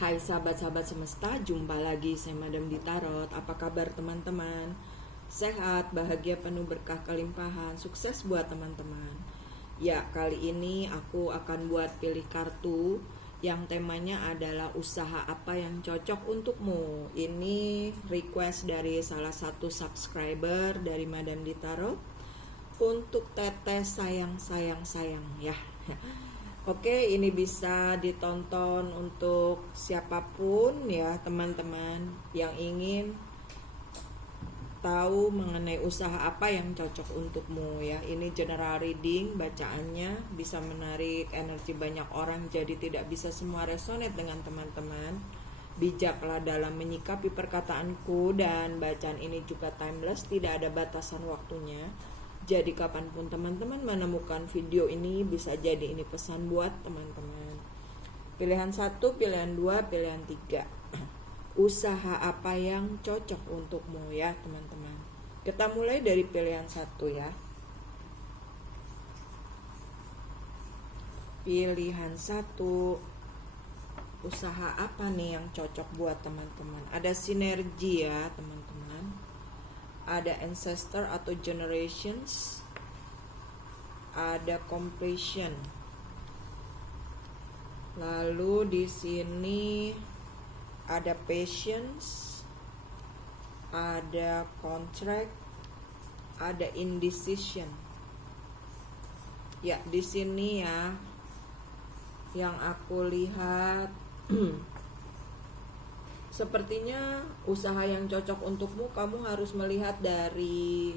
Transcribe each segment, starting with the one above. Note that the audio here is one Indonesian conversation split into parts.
Hai sahabat-sahabat semesta, jumpa lagi saya Madam di Tarot. Apa kabar teman-teman? Sehat, bahagia, penuh berkah, kelimpahan, sukses buat teman-teman. Ya, kali ini aku akan buat pilih kartu yang temanya adalah usaha apa yang cocok untukmu. Ini request dari salah satu subscriber dari Madam di Tarot untuk tetes sayang ya. Oke, ini bisa ditonton untuk siapapun ya teman-teman yang ingin tahu mengenai usaha apa yang cocok untukmu ya. Ini general reading, bacaannya bisa menarik energi banyak orang, jadi tidak bisa semua resonate dengan teman-teman. Bijaklah dalam menyikapi perkataanku, dan bacaan ini juga timeless, tidak ada batasan waktunya. Jadi kapanpun teman-teman menemukan video ini, bisa jadi ini pesan buat teman-teman. Pilihan 1, pilihan 2, pilihan 3. Usaha apa yang cocok untukmu ya teman-teman. Kita mulai dari pilihan 1 ya. Pilihan 1. Usaha apa nih yang cocok buat teman-teman? Ada sinergi ya teman-teman. Ada ancestor atau generations, ada completion. Lalu di sini ada patience, ada contract, ada indecision. Ya, di sini ya yang aku lihat sepertinya usaha yang cocok untukmu, kamu harus melihat dari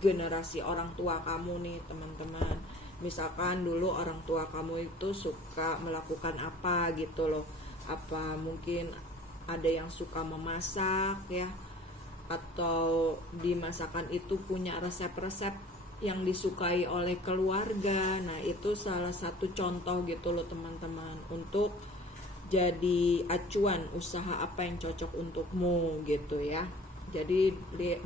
generasi orang tua kamu nih teman-teman. Misalkan dulu orang tua kamu itu suka melakukan apa gitu loh. Apa mungkin ada yang suka memasak ya, atau di masakan itu punya resep-resep yang disukai oleh keluarga. Nah, itu salah satu contoh gitu loh teman-teman, untuk jadi acuan usaha apa yang cocok untukmu gitu ya. Jadi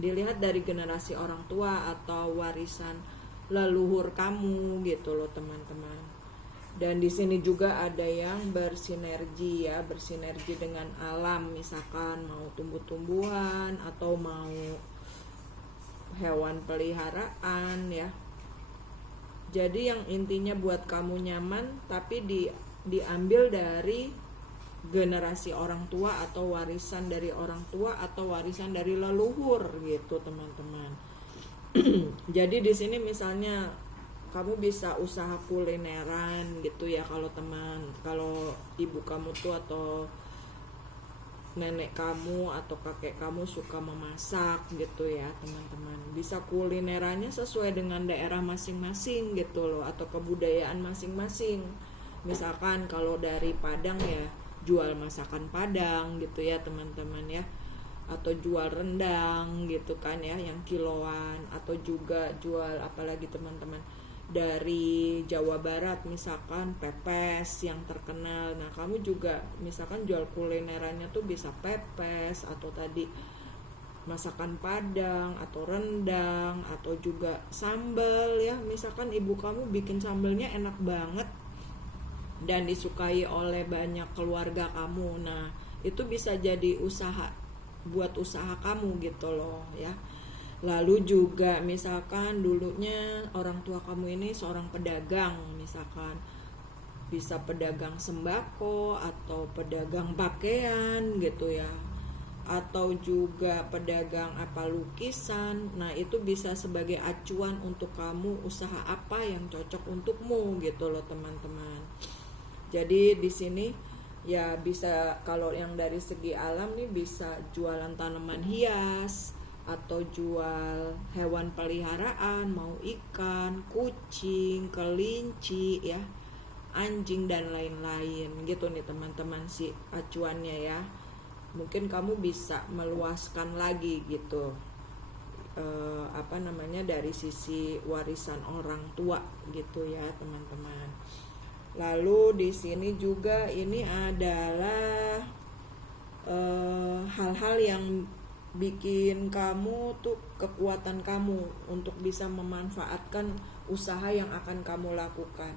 dilihat dari generasi orang tua atau warisan leluhur kamu gitu loh teman-teman. Dan di sini juga ada yang bersinergi ya, bersinergi dengan alam, misalkan mau tumbuh-tumbuhan atau mau hewan peliharaan ya. Jadi yang intinya buat kamu nyaman, tapi diambil dari generasi orang tua atau warisan dari orang tua atau warisan dari leluhur gitu teman-teman. Jadi di sini misalnya kamu bisa usaha kulineran gitu ya, kalau ibu kamu tuh atau nenek kamu atau kakek kamu suka memasak gitu ya teman-teman. Bisa kulinerannya sesuai dengan daerah masing-masing gitu loh, atau kebudayaan masing-masing. Misalkan kalau dari Padang ya, jual masakan Padang gitu ya teman-teman ya, atau jual rendang gitu kan ya yang kiloan, atau juga jual apalagi teman-teman dari Jawa Barat, misalkan pepes yang terkenal. Nah, kamu juga misalkan jual kulinerannya tuh bisa pepes, atau tadi masakan Padang, atau rendang, atau juga sambal ya. Misalkan ibu kamu bikin sambalnya enak banget dan disukai oleh banyak keluarga kamu. Nah, itu bisa jadi usaha buat usaha kamu gitu loh ya. Lalu juga misalkan dulunya orang tua kamu ini seorang pedagang, misalkan bisa pedagang sembako atau pedagang pakaian gitu ya, atau juga pedagang apa lukisan. Nah, itu bisa sebagai acuan untuk kamu usaha apa yang cocok untukmu gitu loh teman-teman. Jadi di sini ya bisa, kalau yang dari segi alam nih bisa jualan tanaman hias, atau jual hewan peliharaan, mau ikan, kucing, kelinci ya, anjing dan lain-lain gitu nih teman-teman si acuannya ya. Mungkin kamu bisa meluaskan lagi gitu dari sisi warisan orang tua gitu ya teman-teman. Lalu di sini juga ini adalah hal-hal yang bikin kamu tuh kekuatan kamu untuk bisa memanfaatkan usaha yang akan kamu lakukan.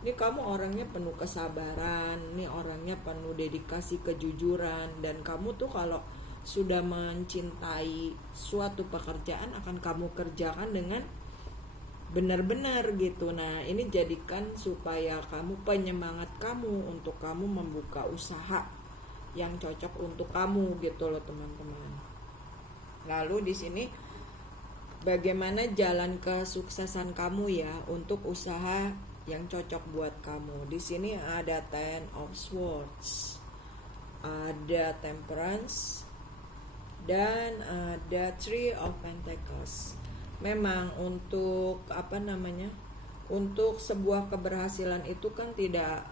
Ini kamu orangnya penuh kesabaran, ini orangnya penuh dedikasi, kejujuran, dan kamu tuh kalau sudah mencintai suatu pekerjaan akan kamu kerjakan dengan benar-benar gitu. Nah, ini jadikan supaya kamu penyemangat kamu untuk kamu membuka usaha yang cocok untuk kamu gitu loh teman-teman. Lalu di sini bagaimana jalan kesuksesan kamu ya untuk usaha yang cocok buat kamu. Di sini ada Ten of Swords, ada Temperance, dan ada Three of Pentacles. Memang untuk untuk sebuah keberhasilan itu kan tidak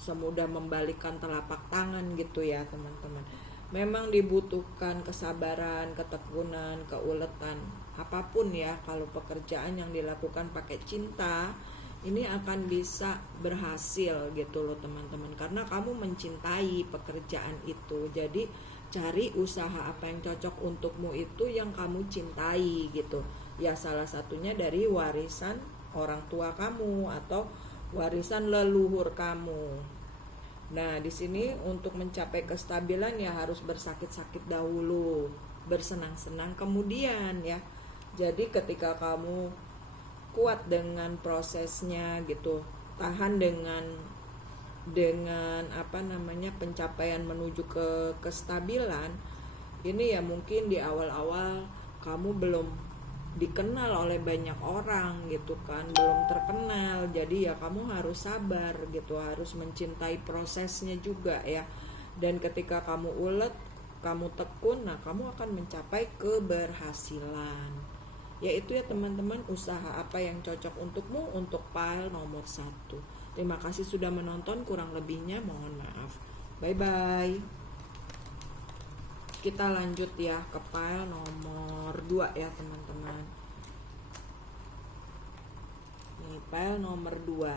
semudah membalikkan telapak tangan gitu ya teman-teman. Memang dibutuhkan kesabaran, ketekunan, keuletan, apapun ya. Kalau pekerjaan yang dilakukan pakai cinta, ini akan bisa berhasil gitu loh teman-teman, karena kamu mencintai pekerjaan itu. Jadi cari usaha apa yang cocok untukmu itu yang kamu cintai gitu ya. Salah satunya dari warisan orang tua kamu atau warisan leluhur kamu. Nah, di sini untuk mencapai kestabilan ya harus bersakit-sakit dahulu, bersenang-senang kemudian ya. Jadi ketika kamu kuat dengan prosesnya gitu, tahan dengan pencapaian menuju ke kestabilan, ini ya mungkin di awal-awal kamu belum dikenal oleh banyak orang gitu kan, belum terkenal. Jadi ya kamu harus sabar gitu, harus mencintai prosesnya juga ya. Dan ketika kamu ulet, kamu tekun, nah kamu akan mencapai keberhasilan. Yaitu ya teman-teman, usaha apa yang cocok untukmu untuk pile nomor 1. Terima kasih sudah menonton, kurang lebihnya mohon maaf. Bye bye. Kita lanjut ya ke pile nomor 2 ya teman-teman. Ini pile nomor 2.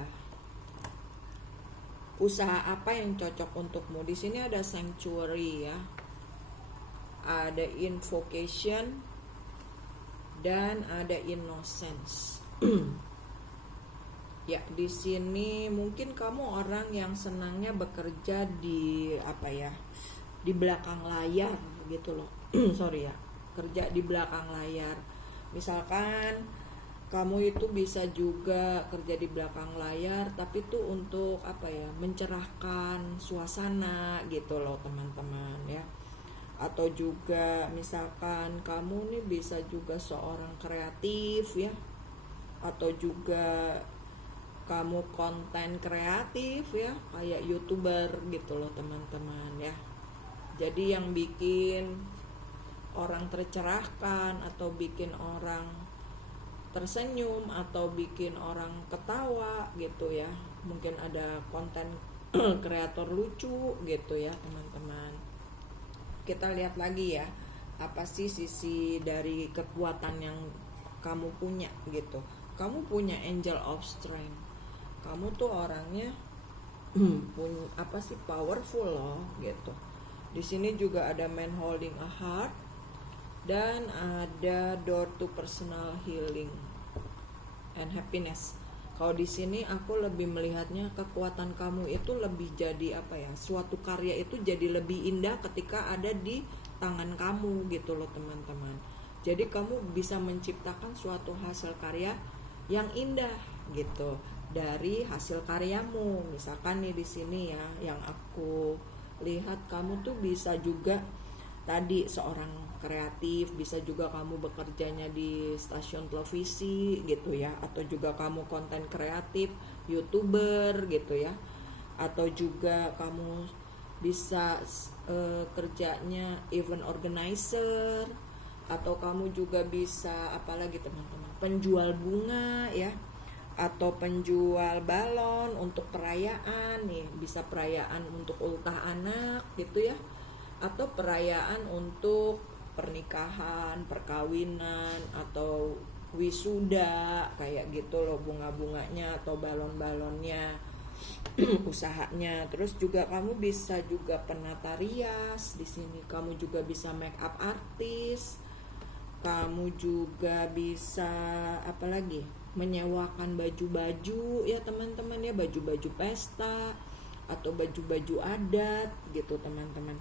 Usaha apa yang cocok untukmu? Di sini ada Sanctuary ya. Ada Invocation dan ada Innocence. Ya, di sini mungkin kamu orang yang senangnya bekerja di di belakang layar gitu loh. Sorry ya, kerja di belakang layar. Misalkan kamu itu bisa juga kerja di belakang layar, tapi tuh untuk mencerahkan suasana gitu loh teman-teman ya. Atau juga misalkan kamu nih bisa juga seorang kreatif ya, atau juga kamu konten kreatif ya, kayak YouTuber gitu loh teman-teman ya. Jadi yang bikin orang tercerahkan atau bikin orang tersenyum atau bikin orang ketawa gitu ya. Mungkin ada konten kreator lucu gitu ya teman-teman. Kita lihat lagi ya, apa sih sisi dari kekuatan yang kamu punya gitu. Kamu punya Angel of Strength. Kamu tuh orangnya punya powerful loh gitu. Di sini juga ada Man Holding a Heart dan ada Door to Personal Healing and Happiness. Kalau di sini aku lebih melihatnya kekuatan kamu itu lebih jadi suatu karya itu jadi lebih indah ketika ada di tangan kamu gitu loh teman-teman. Jadi kamu bisa menciptakan suatu hasil karya yang indah gitu dari hasil karyamu. Misalkan nih di sini ya, yang aku lihat kamu tuh bisa juga tadi seorang kreatif, bisa juga kamu bekerjanya di stasiun televisi gitu ya, atau juga kamu konten kreatif, YouTuber gitu ya, atau juga kamu bisa kerjanya event organizer, atau kamu juga bisa apalagi teman-teman, penjual bunga ya, atau penjual balon untuk perayaan nih, bisa perayaan untuk ultah anak gitu ya, atau perayaan untuk pernikahan, perkawinan, atau wisuda kayak gitu loh, bunga-bunganya atau balon-balonnya usahanya. Terus juga kamu bisa juga penata rias di sini, kamu juga bisa make up artist, kamu juga bisa menyewakan baju-baju ya teman-teman ya, baju-baju pesta atau baju-baju adat gitu teman-teman.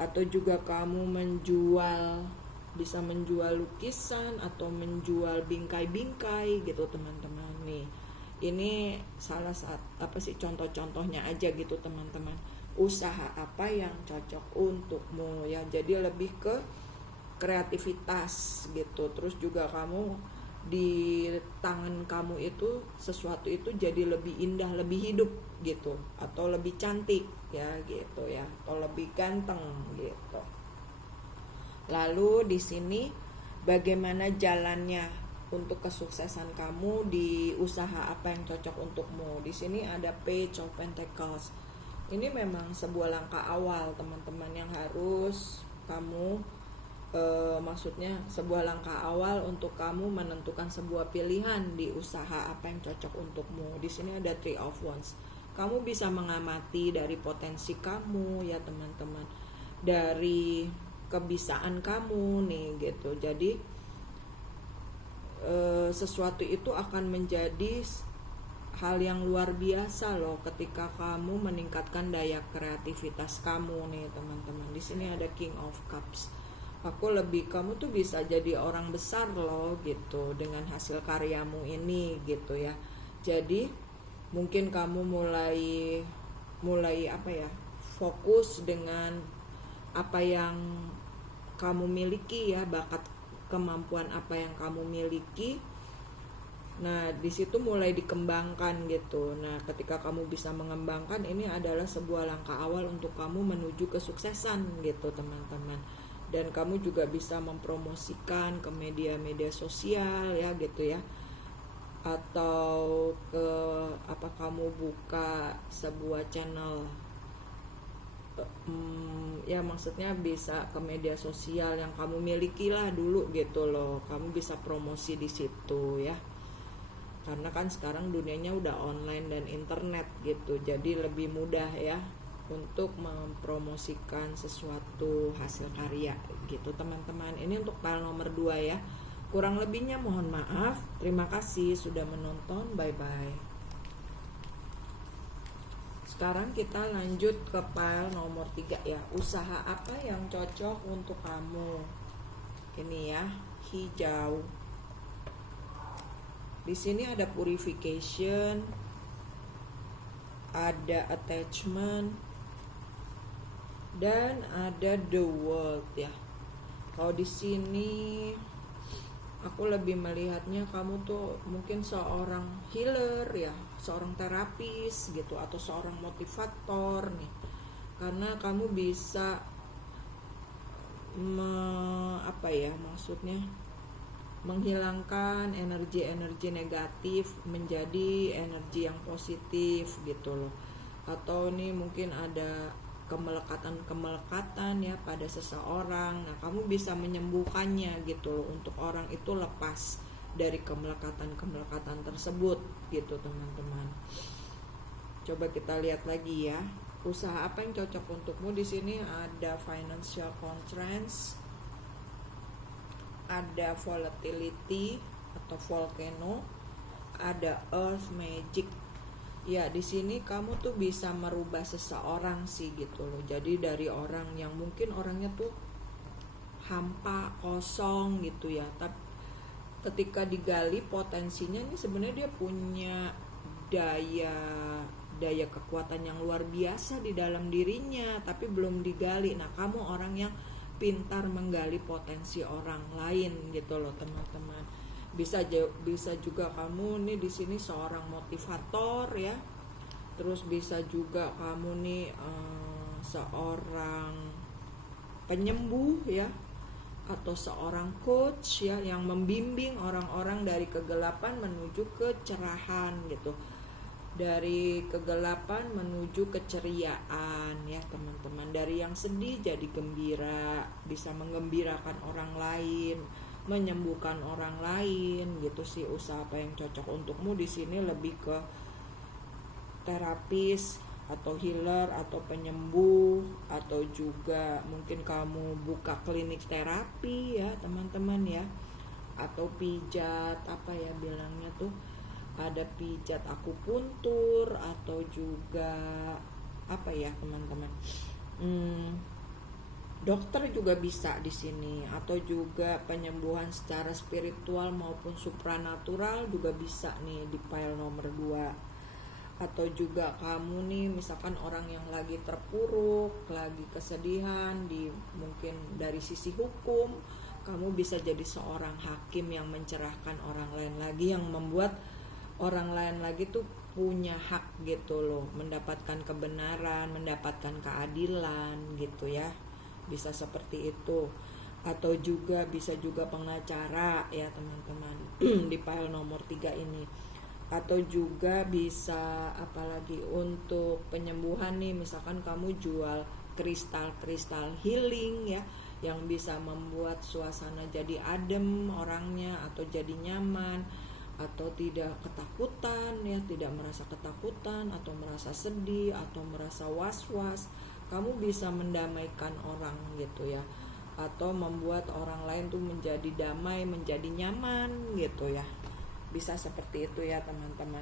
Atau juga kamu bisa menjual lukisan atau menjual bingkai-bingkai gitu teman-teman nih. Ini salah satu contoh-contohnya aja gitu teman-teman. Usaha apa yang cocok untukmu ya. Jadi lebih ke kreativitas gitu. Terus juga kamu di tangan kamu itu sesuatu itu jadi lebih indah, lebih hidup gitu, atau lebih cantik ya gitu ya, atau lebih ganteng gitu. Lalu di sini bagaimana jalannya untuk kesuksesan kamu di usaha apa yang cocok untukmu. Di sini ada Page of Pentacles. Ini memang sebuah langkah awal teman-teman yang harus kamu maksudnya sebuah langkah awal untuk kamu menentukan sebuah pilihan di usaha apa yang cocok untukmu. Di sini ada Three of Wands. Kamu bisa mengamati dari potensi kamu ya teman-teman, dari kebisaan kamu nih gitu. Jadi sesuatu itu akan menjadi hal yang luar biasa loh ketika kamu meningkatkan daya kreativitas kamu nih teman-teman. Di sini ada King of Cups. Kamu tuh bisa jadi orang besar loh gitu dengan hasil karyamu ini gitu ya. Jadi mungkin kamu mulai fokus dengan apa yang kamu miliki ya, bakat kemampuan apa yang kamu miliki. Nah, di situ mulai dikembangkan gitu. Nah, ketika kamu bisa mengembangkan, ini adalah sebuah langkah awal untuk kamu menuju kesuksesan gitu, teman-teman. Dan kamu juga bisa mempromosikan ke media-media sosial ya gitu ya. Atau kamu buka sebuah channel ya, maksudnya bisa ke media sosial yang kamu miliki lah dulu gitu loh. Kamu bisa promosi di situ ya. Karena kan sekarang dunianya udah online dan internet gitu. Jadi lebih mudah ya untuk mempromosikan sesuatu hasil karya gitu teman-teman. Ini untuk pile nomor 2 ya. Kurang lebihnya mohon maaf. Terima kasih sudah menonton. Bye bye. Sekarang kita lanjut ke pile nomor 3 ya. Usaha apa yang cocok untuk kamu? Ini ya, hijau. Di sini ada purification, ada attachment, dan ada the world ya. Kalau di sini aku lebih melihatnya kamu tuh mungkin seorang healer ya, seorang terapis gitu, atau seorang motivator nih. Karena kamu bisa menghilangkan energi-energi negatif menjadi energi yang positif gitu loh. Atau nih mungkin ada kemelekatan ya pada seseorang. Nah, kamu bisa menyembuhkannya gitu loh, untuk orang itu lepas dari kemelekatan tersebut gitu teman-teman. Coba kita lihat lagi ya. Usaha apa yang cocok untukmu? Di sini ada financial constraints, ada volatility atau volcano, ada earth magic. Ya, di sini kamu tuh bisa merubah seseorang sih gitu loh. Jadi dari orang yang mungkin orangnya tuh hampa, kosong gitu ya. Tapi ketika digali potensinya nih, sebenarnya dia punya daya kekuatan yang luar biasa di dalam dirinya, tapi belum digali. Nah, kamu orang yang pintar menggali potensi orang lain gitu loh teman-teman. Bisa juga kamu nih di sini seorang motivator ya. Terus bisa juga kamu nih seorang penyembuh ya, atau seorang coach ya, yang membimbing orang-orang dari kegelapan menuju kecerahan gitu, dari kegelapan menuju keceriaan ya teman-teman, dari yang sedih jadi gembira, bisa menggembirakan orang lain, menyembuhkan orang lain gitu sih. Usaha apa yang cocok untukmu? Di sini lebih ke terapis atau healer atau penyembuh, atau juga mungkin kamu buka klinik terapi ya teman-teman ya, atau pijat apa ya bilangnya tuh, ada pijat akupuntur atau juga apa ya teman-teman, dokter juga bisa di sini, atau juga penyembuhan secara spiritual maupun supranatural juga bisa nih di file nomor 2. Atau juga kamu nih misalkan orang yang lagi terpuruk, lagi kesedihan mungkin dari sisi hukum, kamu bisa jadi seorang hakim yang mencerahkan orang lain lagi, yang membuat orang lain lagi tuh punya hak gitu loh, mendapatkan kebenaran, mendapatkan keadilan gitu ya. Bisa seperti itu. Atau juga bisa juga pengacara ya teman-teman di file nomor 3 ini. Atau juga bisa apalagi untuk penyembuhan nih, misalkan kamu jual kristal-kristal healing ya, yang bisa membuat suasana jadi adem orangnya, atau jadi nyaman, atau tidak ketakutan ya, tidak merasa ketakutan atau merasa sedih atau merasa was-was. Kamu bisa mendamaikan orang gitu ya, atau membuat orang lain tuh menjadi damai, menjadi nyaman gitu ya. Bisa seperti itu ya teman-teman.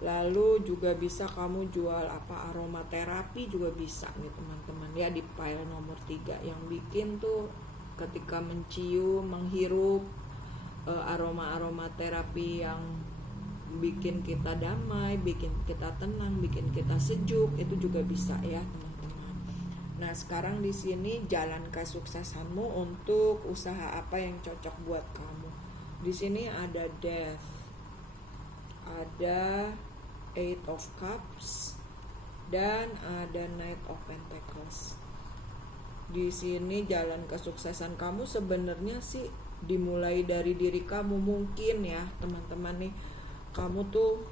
Lalu juga bisa kamu jual aromaterapi juga bisa nih teman-teman ya, di file nomor 3, yang bikin tuh ketika mencium, menghirup aroma terapi yang bikin kita damai, bikin kita tenang, bikin kita sejuk, itu juga bisa ya teman-teman. Nah sekarang di sini jalan kesuksesanmu untuk usaha apa yang cocok buat kamu. Di sini ada Death, ada Eight of Cups, dan ada Knight of Pentacles. Di sini jalan kesuksesan kamu sebenarnya sih dimulai dari diri kamu. Mungkin ya teman-teman nih, kamu tuh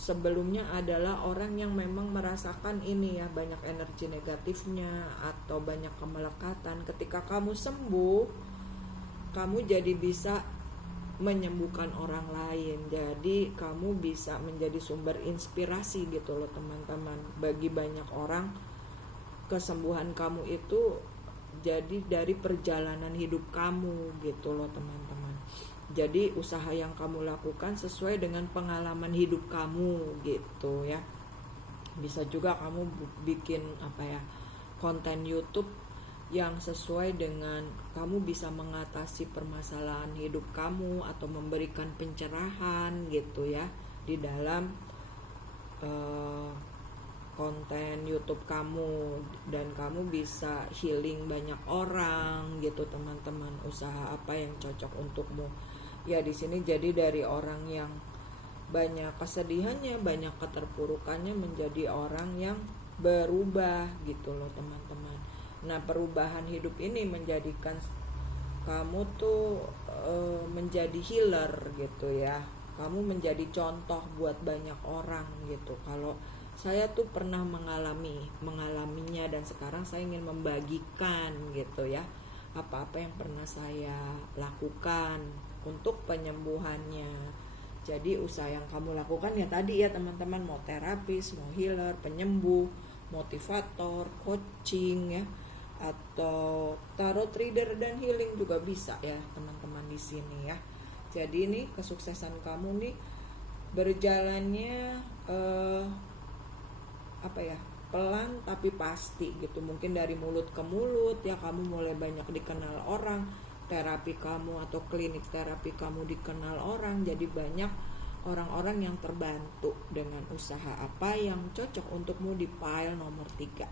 sebelumnya adalah orang yang memang merasakan ini ya, banyak energi negatifnya atau banyak kemelekatan. Ketika kamu sembuh, kamu jadi bisa menyembuhkan orang lain. Jadi kamu bisa menjadi sumber inspirasi gitu loh teman-teman. Bagi banyak orang, kesembuhan kamu itu jadi dari perjalanan hidup kamu gitu loh teman-teman. Jadi usaha yang kamu lakukan sesuai dengan pengalaman hidup kamu gitu ya. Bisa juga kamu bikin konten YouTube yang sesuai dengan kamu bisa mengatasi permasalahan hidup kamu, atau memberikan pencerahan gitu ya di dalam konten YouTube kamu, dan kamu bisa healing banyak orang gitu teman-teman. Usaha apa yang cocok untukmu ya di sini. Jadi dari orang yang banyak kesedihannya, banyak keterpurukannya, menjadi orang yang berubah gitu loh teman-teman. Nah perubahan hidup ini menjadikan kamu tuh menjadi healer gitu ya. Kamu menjadi contoh buat banyak orang gitu. Kalau saya tuh pernah mengalaminya, dan sekarang saya ingin membagikan gitu ya apa-apa yang pernah saya lakukan untuk penyembuhannya. Jadi usaha yang kamu lakukan ya tadi ya teman-teman, mau terapis, mau healer, penyembuh, motivator, coaching ya, atau tarot reader dan healing juga bisa ya teman-teman di sini ya. Jadi ini kesuksesan kamu nih berjalannya pelan tapi pasti gitu. Mungkin dari mulut ke mulut ya, kamu mulai banyak dikenal orang, terapi kamu atau klinik terapi kamu dikenal orang, jadi banyak orang-orang yang terbantu dengan usaha apa yang cocok untukmu di file nomor 3.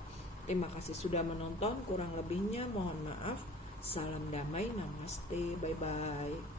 Terima kasih sudah menonton, kurang lebihnya mohon maaf. Salam damai, namaste, bye bye.